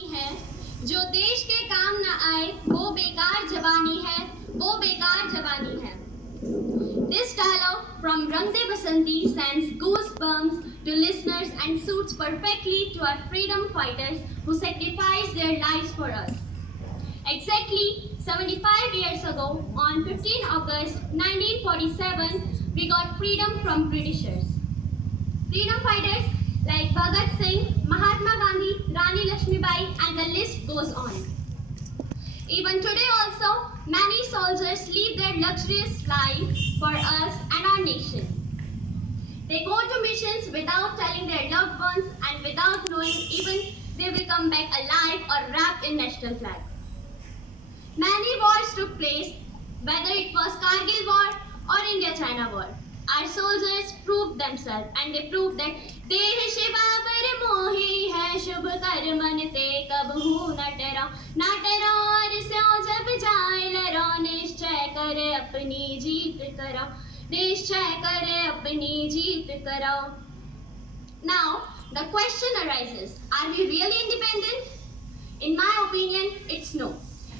है जो देश के काम न आए वो बेकार जवानी है, वो बेकार जवानी है. This dialogue from Rang De Basanti sends goosebumps to listeners and suits perfectly to our freedom fighters who sacrificed their lives for us. Exactly 75 years ago, on 15 August 1947, we got freedom from Britishers. Freedom fighters like Bhagat Singh, Mahatma Gandhi, Rani Lakshmibai, and the list goes on. Even today also, many soldiers live their luxurious life for us and our nation. They go to missions without telling their loved ones and without knowing even they will come back alive or wrapped in national flag. Many wars took place, whether it was Kargil war or India-China war. Our soldiers proved themselves and they proved that देह शिवावर मोही है शुभ कर मन ते कबहू न डरो और स्यों जब जाए लरो निश्चय करे अपनी जीत करो निश्चय करे अपनी जीत करो. Now the question arises, are we really independent? In my opinion, it's no.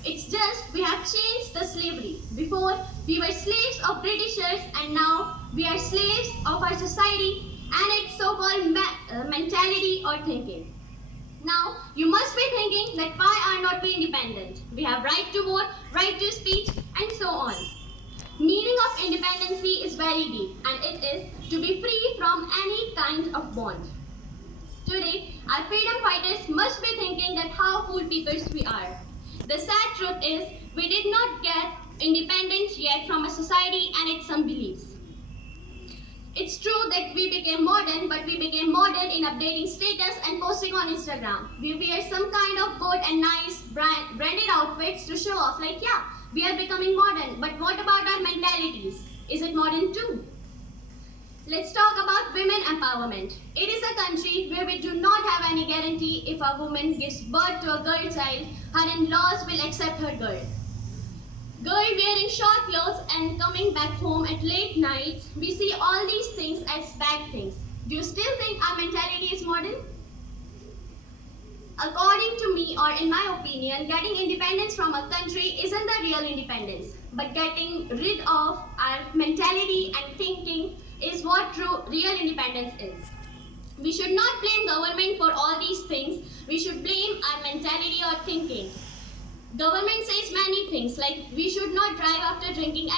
It's just we have changed the slavery. Before we were slaves of Britishers and now we are slaves of our society and its so-called mentality or thinking. Now you must be thinking that why are not we independent? We have right to vote, right to speech and so on. Meaning of independency is very deep and it is to be free from any kind of bond. Today our freedom fighters must be thinking that how fool people we are. The sad truth is, we did not get independence yet from a society and its some beliefs. It's true that we became modern, but we became modern in updating status and posting on Instagram. We wear some kind of good and nice branded outfits to show off, like yeah, we are becoming modern, but what about our mentalities? Is it modern too? Let's talk about women empowerment. It is a country where we do not have any guarantee if a woman gives birth to a girl child, her in-laws will accept her girl. Girl wearing short clothes and coming back home at late nights, we see all these things as bad things. Do you still think our mentality is modern? According to me, or in my opinion, getting independence from a country isn't the real independence, but getting rid of our mentality and thinking is what true real independence is. We should not blame government for all these things. We should blame our mentality or thinking. Government says many things like we should not drive after drinking